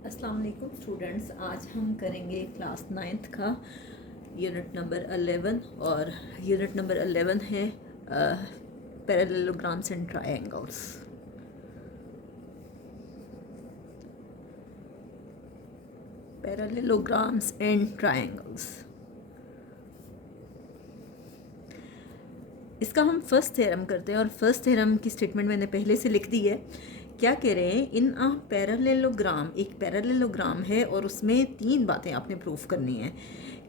अस्सलाम वालेकुम स्टूडेंट्स, आज हम करेंगे क्लास 9th का यूनिट नंबर 11 और यूनिट नंबर 11 है parallelograms and triangles. Parallelograms and triangles, इसका हम फर्स्ट थ्योरम करते हैं और फर्स्ट थ्योरम की स्टेटमेंट मैंने पहले से लिख दी है। क्या कह रहे हैं, इन अ पैरेललोग्राम, एक पैरेललोग्राम है और उसमें तीन बातें आपने प्रूफ करनी है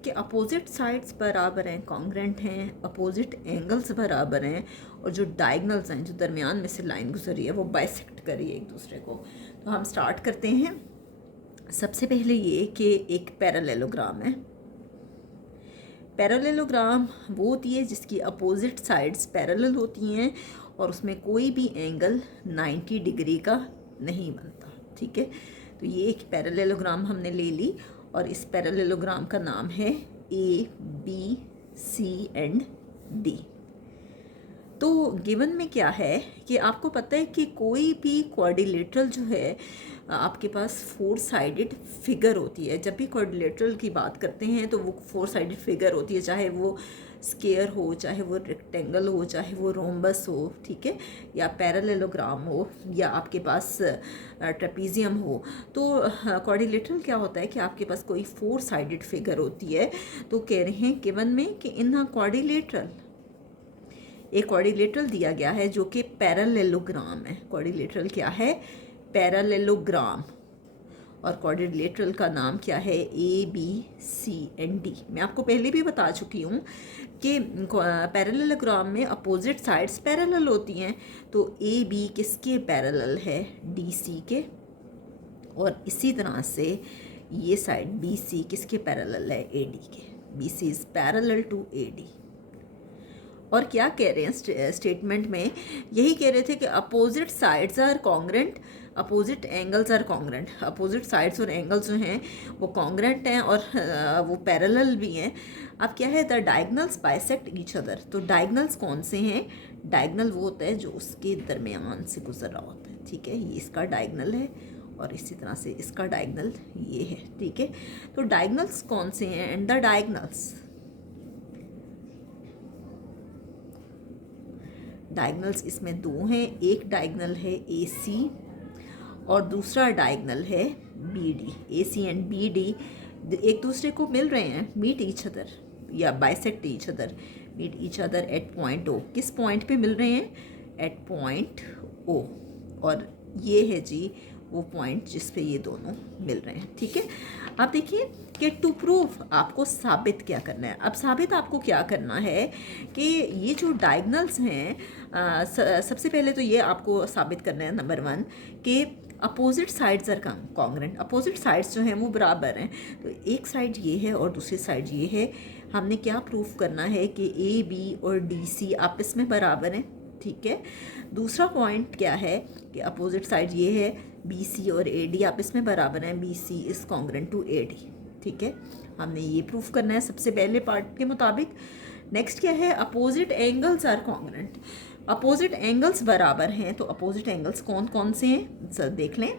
कि अपोजिट साइड्स बराबर हैं, कॉन्ग्रेंट हैं, अपोजिट एंगल्स बराबर हैं और जो डायगनल्स हैं, जो दरमियान में से लाइन गुजरी है, वो बाइसेक्ट करी है एक दूसरे को। तो हम स्टार्ट करते हैं। सबसे पहले ये कि एक पैरेललोग्राम है। पैरेललोग्राम वो होती है जिसकी अपोजिट साइड्स पैरेलल होती हैं और उसमें कोई भी एंगल 90 डिग्री का नहीं बनता। ठीक है, तो ये एक पैरेललोग्राम हमने ले ली और इस पैरेललोग्राम का नाम है A B C and D. तो गिवन में क्या है कि आपको पता है कि कोई भी क्वाड्रिलेटरल जो है आपके पास 4 साइडेड फिगर होती है। जब भी क्वाड्रिलेटरल की बात करते हैं तो वो 4 साइडेड फिगर होती है, चाहे वो स्क्वायर हो, चाहे वो रेक्टेंगल हो, चाहे वो रोम्बस हो, ठीक है, या पैरेललोग्राम हो, या आपके पास ट्रेपीजियम हो। तो क्वाड्रिलेटरल क्या होता है कि आपके पास कोई 4 साइडेड फिगर होती है। तो कह रहे हैं गिवन में कि इन क्वाड्रिलेटरल, एक क्वाड्रिलेटरल दिया गया है जो कि पैरेललोग्राम है। क्वाड्रिलेटरल क्या है? पैरेललोग्राम। और क्वाड्रिलेटरल का नाम क्या है? A B C and D. मैं आपको पहले भी बता चुकी हूँ कि पैरेललोग्राम में अपोजिट साइड्स पैरेलल होती हैं। तो ए बी किसके पैरेलल है? डी सी के। और इसी तरह से ये साइड बी सी किसके पैरेलल है? ए डी के। B C is parallel to A D. और क्या कह रहे हैं स्टेटमेंट में? यही कह रहे थे कि opposite sides are congruent, opposite angles are congruent. Opposite sides और एंगल्स जो हैं वो कॉन्ग्रेंट हैं और वो पैरेलल भी हैं। अब क्या है? The diagonals bisect each other. तो डायगनल्स कौन से हैं? डायगनल वो होता है जो उसके दरमियान से गुजर रहा होता है। ठीक है, ये इसका डायगनल है और इसी तरह से इसका डायगनल ये है। ठीक है, तो डायगनल्स कौन से हैं? एंड द डायगनल्स इसमें दो हैं। एक डायगनल है ए सी और दूसरा डायगनल है B D. A C and B D एक दूसरे को मिल रहे हैं, मीट ईच अदर या bisect each other, meet each other at point O. किस पॉइंट पे मिल रहे हैं? At point O. और ये है जी वो पॉइंट जिस पे ये दोनों मिल रहे हैं। ठीक है, अब देखिए कि टू प्रूफ आपको साबित क्या करना है। अब साबित आपको क्या करना है कि ये जो डायगनल्स हैं, सबसे पहले तो ये आपको साबित करना है नंबर 1 कि opposite sides are congruent. Opposite sides जो हैं वो बराबर हैं। तो एक साइड ये है और दूसरी साइड ये है। हमने क्या प्रूफ करना है कि ए बी और डी सी आपस में बराबर हैं। ठीक है, दूसरा पॉइंट क्या है कि अपोजिट साइड ये है, बी सी और ए डी आपस में बराबर हैं। B C is congruent to A D. ठीक है, हमने ये प्रूफ करना है सबसे पहले पार्ट के मुताबिक। नेक्स्ट क्या है? Opposite angles are congruent. Opposite angles बराबर हैं। तो अपोजिट एंगल्स कौन कौन से हैं सर देख लें।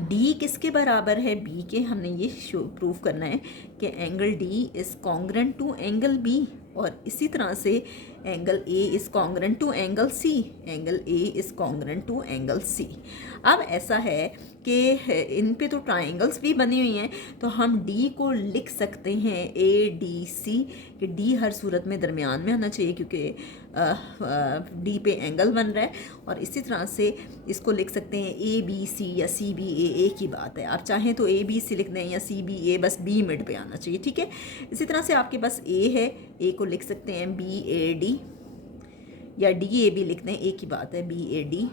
डी किसके बराबर है? बी के। हमने ये प्रूफ करना है कि angle D is congruent to angle B और इसी तरह से angle A is congruent to angle C. Angle A is congruent to angle C. अब ऐसा है कि इन पे तो ट्राइंगल्स भी बनी हुई हैं, तो हम डी को लिख सकते हैं ए डी सी, कि डी हर सूरत में दरमियान में होना चाहिए क्योंकि डी पे एंगल बन रहा है। और इसी तरह से इसको लिख सकते हैं ए बी सी या सी बी ए, एक ही बात है। आप चाहें तो ए बी सी लिख दें या सी बी ए, बस बी मिड पे आना चाहिए। ठीक है, इसी तरह से आपके पास ए है, ए को लिख सकते हैं बी ए डी या डी ए बी लिख दें, एक ही बात है, बी ए डी।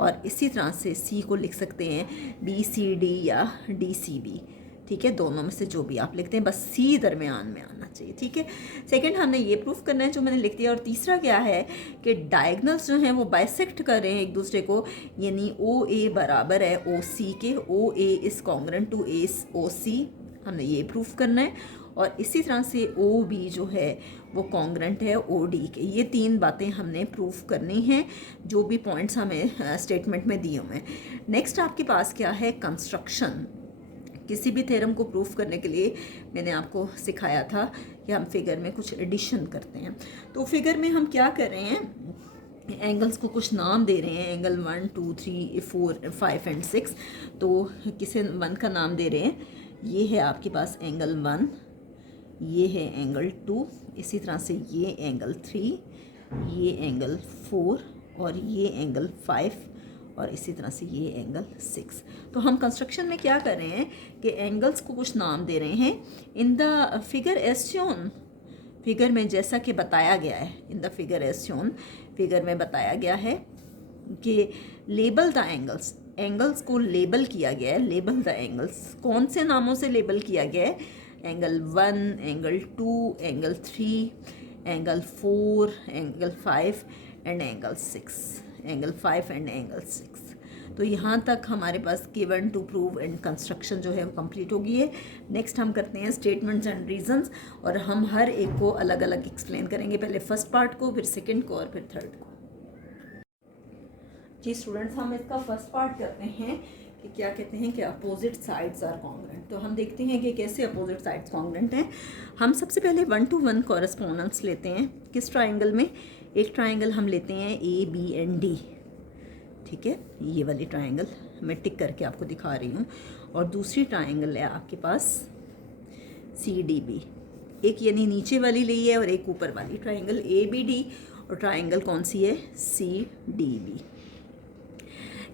और इसी तरह से सी को लिख सकते हैं बी सी डी या डी सी बी। ठीक है, दोनों में से जो भी आप लिखते हैं, बस सी दरमियान में आना चाहिए। ठीक है, सेकंड हमने ये प्रूफ करना है जो मैंने लिख दिया। और तीसरा क्या है कि डायगनल्स जो हैं वो बाइसेक्ट कर रहे हैं एक दूसरे को, यानी ओ ए बराबर है ओ सी के। ओ ए इज़ कॉन्ग्रेंट टू ए ओ सी, हमने ये प्रूफ करना है। और इसी तरह से ओ बी जो है वो कॉन्ग्रेंट है ओ डी के। ये 3 बातें हमने प्रूफ करनी हैं, जो भी पॉइंट्स हमें स्टेटमेंट में दिए हुए हैं। नेक्स्ट आपके पास क्या है, कंस्ट्रक्शन। किसी भी थ्योरम को प्रूफ करने के लिए मैंने आपको सिखाया था कि हम फिगर में कुछ एडिशन करते हैं। तो फिगर में हम क्या कर रहे हैं, एंगल्स को कुछ नाम दे रहे हैं, एंगल 1 2 3 4 5 एंड 6। तो किसी 1 का नाम दे रहे हैं, ये है आपके पास एंगल 1, ये है एंगल 2, इसी तरह से ये एंगल 3, ये एंगल 4 और ये एंगल 5 और इसी तरह से ये एंगल 6। तो हम कंस्ट्रक्शन में क्या कर रहे हैं कि एंगल्स को कुछ नाम दे रहे हैं। In the figure as shown, figure में जैसा कि बताया गया है, in the figure as shown, figure में बताया गया है कि लेबल द एंगल्स, एंगल्स को लेबल किया गया है। लेबल द एंगल्स कौन से नामों से लेबल किया गया है, angle 1, angle 2, angle 3, angle 4, angle 5 and angle 6, angle 5 and angle 6। तो यहाँ तक हमारे पास given to prove and construction जो है वो कंप्लीट हो गई है। नेक्स्ट हम करते हैं स्टेटमेंट्स एंड रीजंस, और हम हर एक को अलग अलग एक्सप्लेन करेंगे, पहले फर्स्ट पार्ट को, फिर सेकंड को और फिर थर्ड को। जी स्टूडेंट्स, हम इसका फर्स्ट पार्ट करते हैं कि क्या कहते हैं कि अपोजिट साइड्स आर कॉन्ग्रेंट। तो हम देखते हैं कि कैसे अपोजिट साइड्स कॉन्ग्रेंट हैं। हम सबसे पहले 1 to 1 कॉरेस्पोंडेंस लेते हैं। किस ट्राइंगल में, एक ट्राइंगल हम लेते हैं ए बी एंड डी, ठीक है, ये वाली ट्राइंगल मैं टिक करके आपको दिखा रही हूँ। और दूसरी ट्राइंगल है आपके पास सी डी बी, एक यानी नीचे वाली ली है और एक ऊपर वाली, ट्राइंगल ए बी डी। और ट्राइंगल कौन सी है, सी डी बी।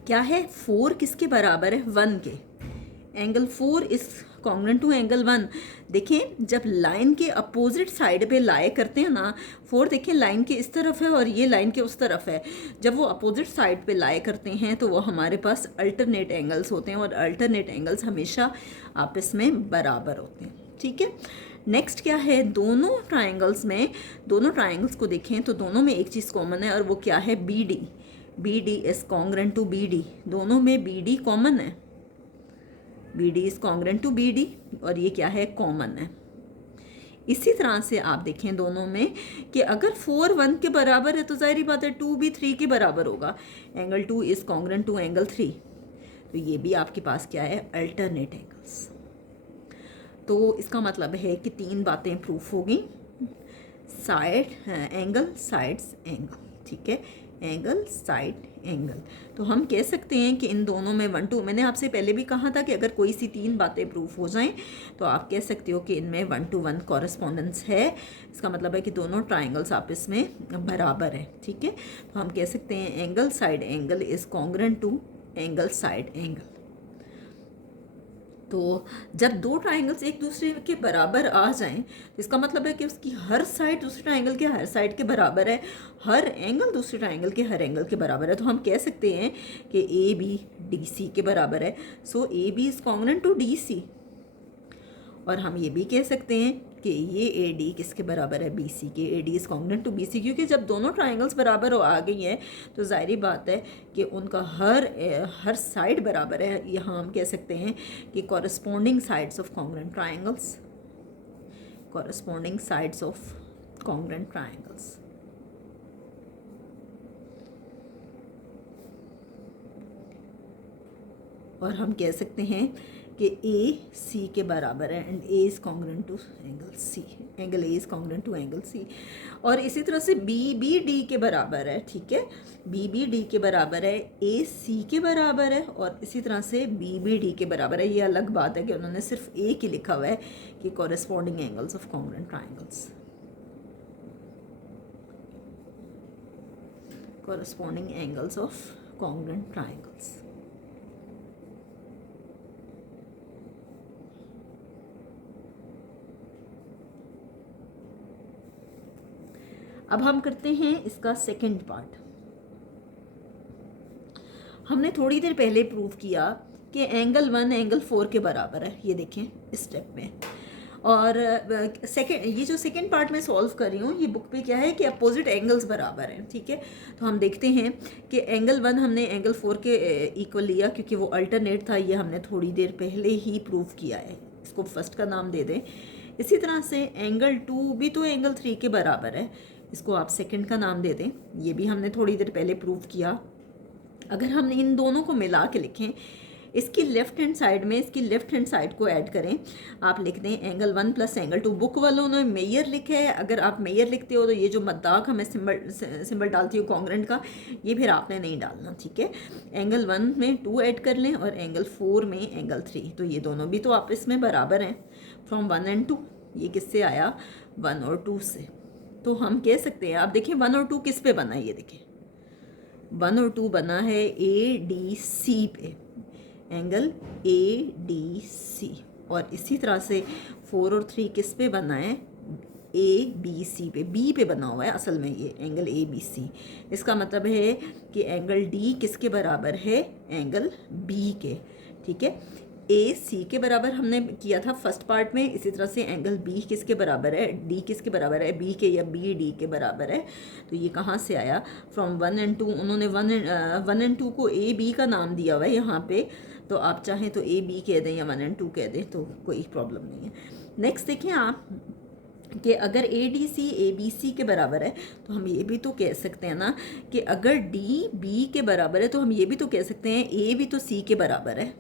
क्या है, 4 किसके बराबर है, 1 के। Angle 4 is congruent to angle 1। देखें जब लाइन के अपोजिट साइड पे लाए करते हैं ना, 4 देखें लाइन के इस तरफ है और ये लाइन के उस तरफ है, जब वो अपोजिट साइड पे लाए करते हैं तो वो हमारे पास अल्टरनेट एंगल्स होते हैं, और अल्टरनेट एंगल्स हमेशा आपस में बराबर होते हैं, ठीक है। नेक्स्ट क्या है, दोनों ट्राइंगल्स को देखें तो दोनों में एक चीज़ कॉमन है, और वो क्या है, B D. B D is congruent to B D, दोनों में बी डी कॉमन है, B D is congruent to B D, और ये क्या है, कॉमन है। इसी तरह से आप देखें दोनों में कि अगर 4 1 के बराबर है तो जाहिर बात है 2 भी 3 के बराबर होगा। Angle 2 is congruent to angle 3, तो ये भी आपके पास क्या है, अल्टरनेट एंगल्स। तो इसका मतलब है कि 3 बातें प्रूफ होगी, साइड एंगल, साइड्स एंगल, ठीक है, एंगल साइड एंगल। तो हम कह सकते हैं कि इन दोनों में 1 2, मैंने आपसे पहले भी कहा था कि अगर कोई सी 3 बातें प्रूफ हो जाएं तो आप कह सकते हो कि इनमें 1 to 1 कॉरेस्पॉन्डेंस है। इसका मतलब है कि दोनों ट्राइंगल्स आपस में बराबर है, ठीक है। तो हम कह सकते हैं angle side angle is congruent to angle side angle. तो जब 2 ट्राइंगल्स एक दूसरे के बराबर आ जाएं तो इसका मतलब है कि उसकी हर साइड दूसरे ट्राइंगल के हर साइड के बराबर है, हर एंगल दूसरे ट्राइंगल के हर एंगल के बराबर है। तो हम कह सकते हैं कि ए बी डी सी के बराबर है, so A B is congruent to D C. और हम ये भी कह सकते हैं कि ये ए डी किसके बराबर है, बी सी के, A D is congruent to B C, क्योंकि जब दोनों ट्राइंगल्स बराबर आ गई हैं तो जाहिर बात है कि उनका हर साइड बराबर है। यहाँ हम कह सकते हैं कि corresponding sides of congruent triangles, corresponding sides of congruent triangles. और हम कह सकते हैं कि ए सी के बराबर है and A is congruent to angle C, angle A is congruent to angle C. और इसी तरह से बी बी डी के बराबर है, ठीक है, बी बी डी के बराबर है, ए सी के बराबर है, और इसी तरह से बी बी डी के बराबर है। ये अलग बात है कि उन्होंने सिर्फ ए की लिखा हुआ है कि corresponding angles of congruent triangles, corresponding angles of congruent triangles. अब हम करते हैं इसका सेकंड पार्ट। हमने थोड़ी देर पहले प्रूव किया कि एंगल 1 एंगल 4 के बराबर है, ये देखें इस स्टेप में। और ये जो सेकंड पार्ट मैं सॉल्व कर रही हूँ, ये बुक पे क्या है कि अपोजिट एंगल्स बराबर हैं, ठीक है। तो हम देखते हैं कि एंगल 1 हमने एंगल 4 के इक्वल लिया क्योंकि वो अल्टरनेट था, ये हमने थोड़ी देर पहले ही प्रूव किया है। इसको फर्स्ट का नाम दे दें। इसी तरह से एंगल 2 भी तो एंगल 3 के बराबर है, इसको आप सेकंड का नाम दे दें, ये भी हमने थोड़ी देर पहले प्रूव किया। अगर हम इन दोनों को मिला के लिखें, इसकी लेफ्ट हैंड साइड में इसकी लेफ्ट हैंड साइड को ऐड करें, आप लिख दें एंगल 1 प्लस एंगल 2। बुक वालों ने मेयर लिखा है, अगर आप मेयर लिखते हो तो ये जो मद्दाक हमें सिंबल डालती हूँ कॉन्ग्रेंट का, ये फिर आपने नहीं डालना, ठीक है। एंगल 1 में 2 ऐड कर लें और एंगल 4 में एंगल 3, तो ये दोनों भी तो आपस में बराबर हैं फ्रॉम 1 and 2। ये किससे आया? 1 और 2 से। तो हम कह सकते हैं, आप देखिए 1 और 2 किस पे बना है, ये देखिए 1 और 2 बना है ADC पे, एंगल ADC। और इसी तरह से 4 और 3 किस पे बना है? ABC पे, B पे बना हुआ है असल में ये एंगल ABC। इसका मतलब है कि एंगल D किसके बराबर है? एंगल B के, ठीक है। AC के बराबर हमने किया था फर्स्ट पार्ट में, इसी तरह से एंगल B किसके बराबर है? D किसके बराबर है? B के या BD के बराबर है। तो ये कहाँ से आया? From 1 and 2। उन्होंने 1 and 2 को AB का नाम दिया हुआ है यहाँ पे, तो आप चाहें तो AB कह दें या 1 and 2 कह दें, तो कोई प्रॉब्लम नहीं है। नेक्स्ट देखें आप कि अगर ADC ABC के बराबर है तो हम ये भी तो कह सकते हैं ना कि अगर D B के बराबर है तो हम ये भी तो कह सकते हैं A भी तो C के बराबर है।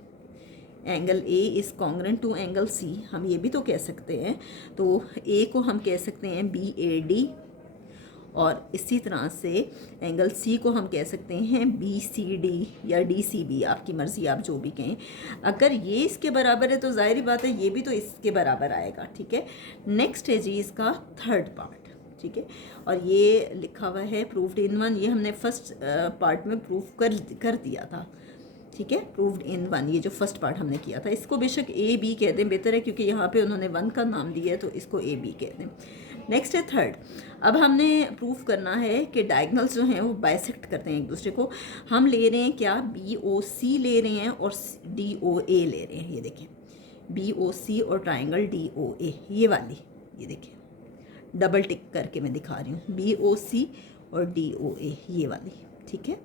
Angle A is congruent to angle C, हम ये भी तो कह सकते हैं। तो A को हम कह सकते हैं BAD, और इसी तरह से एंगल C को हम कह सकते हैं BCD या DCB, आपकी मर्ज़ी, आप जो भी कहें। अगर ये इसके बराबर है तो जाहिर बात है ये भी तो इसके बराबर आएगा, ठीक है। नेक्स्ट है जी इसका थर्ड पार्ट, ठीक है। और ये लिखा हुआ है प्रूव्ड इन 1, ये हमने फर्स्ट पार्ट में प्रूव कर दिया था, ठीक है। प्रूव्ड इन 1, ये जो फर्स्ट पार्ट हमने किया था, इसको बेशक AB कह दें, बेहतर है क्योंकि यहाँ पे उन्होंने 1 का नाम दिया है तो इसको AB कह दें। नेक्स्ट है थर्ड। अब हमने प्रूफ करना है कि डायगनल्स जो हैं वो बाइसेक्ट करते हैं एक दूसरे को। हम ले रहे हैं क्या? BOC ले रहे हैं और DOA ले रहे हैं। ये देखें BOC और ट्राइंगल DOA, ये वाली, ये देखें डबल टिक करके मैं दिखा रही हूँ, BOC और DOA ये वाली, ठीक है।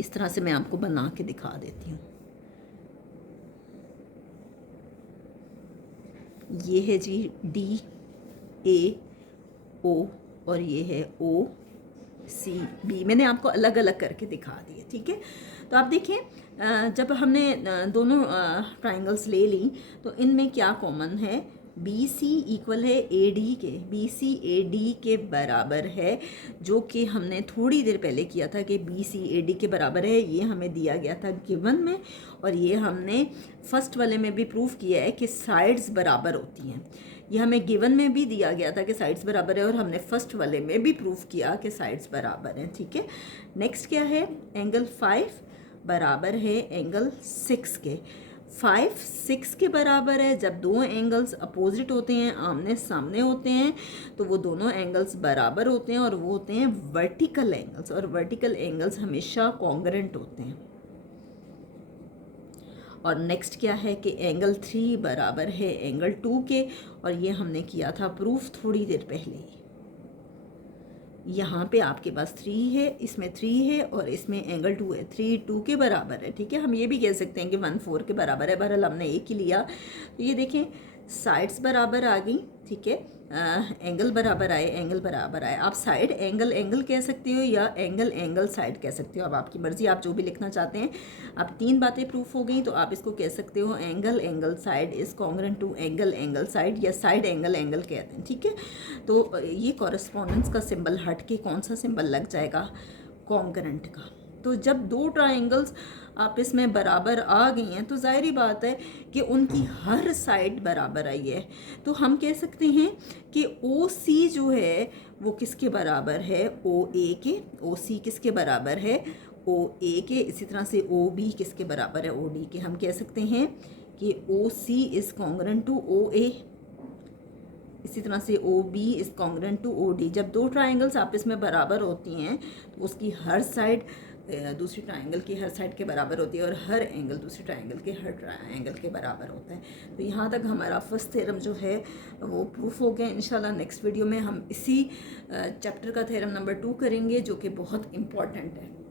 इस तरह से मैं आपको बना के दिखा देती हूँ। ये है जी DAO और ये है OCB, मैंने आपको अलग अलग करके दिखा दिए, ठीक है। तो आप देखें जब हमने दोनों ट्राइंगल्स ले ली तो इनमें क्या कॉमन है? BC इक्वल है AD के, BC AD के बराबर है, जो कि हमने थोड़ी देर पहले किया था कि BC AD के बराबर है। ये हमें दिया गया था गिवन में, और ये हमने फर्स्ट वाले में भी प्रूफ किया है कि साइड्स बराबर होती हैं। ये हमें गिवन में भी दिया गया था कि साइड्स बराबर है, और हमने फर्स्ट वाले में भी प्रूफ किया कि साइड्स बराबर हैं, ठीक है। नेक्स्ट क्या है? एंगल 5 बराबर है एंगल 6 के। 5 6 के बराबर है। जब दो एंगल्स अपोजिट होते हैं, आमने सामने होते हैं, तो वो दोनों एंगल्स बराबर होते हैं और वो होते हैं वर्टिकल एंगल्स, और वर्टिकल एंगल्स हमेशा कॉन्ग्रेंट होते हैं। और नेक्स्ट क्या है कि एंगल 3 बराबर है एंगल 2 के, और ये हमने किया था प्रूफ थोड़ी देर पहले ही। यहाँ पे आपके पास 3 है, इसमें 3 है और इसमें एंगल 2 है, 3 2 के बराबर है, ठीक है। हम ये भी कह सकते हैं कि 1 4 के बराबर है, बहरहाल हमने एक ही लिया। तो ये देखें साइड्स बराबर आ गई, ठीक है। एंगल बराबर आए, एंगल बराबर आए। आप साइड एंगल एंगल कह सकते हो या एंगल एंगल साइड कह सकते हो, अब आपकी मर्ज़ी, आप जो भी लिखना चाहते हैं। अब 3 बातें प्रूफ हो गई, तो आप इसको कह सकते हो angle angle side is congruent to angle angle side, या साइड एंगल एंगल कहते हैं, ठीक है। तो ये कॉरेस्पॉन्डेंस का सिंबल हट के कौन सा सिंबल लग जाएगा? कॉन्ग्रेंट का। तो जब दो ट्राइंगल्स आपस में बराबर आ गई हैं तो जाहिर बात है कि उनकी हर साइड बराबर आई है। तो हम कह सकते हैं कि OC जो है वो किसके बराबर है? OA के। OC किसके बराबर है? OA के। इसी तरह से OB किसके बराबर है? OD के। हम कह सकते हैं कि OC is congruent to OA, इसी तरह से OB is congruent to OD। जब दो ट्राइंगल्स आपस में बराबर होती हैं तो उसकी हर साइड दूसरी ट्राइंगल की हर साइड के बराबर होती है, और हर एंगल दूसरी ट्राइंगल के हर एंगल के बराबर होता है। तो यहाँ तक हमारा फर्स्ट थ्योरम जो है वो प्रूफ हो गया। इंशाल्लाह नेक्स्ट वीडियो में हम इसी चैप्टर का थ्योरम नंबर 2 करेंगे, जो कि बहुत इम्पॉर्टेंट है।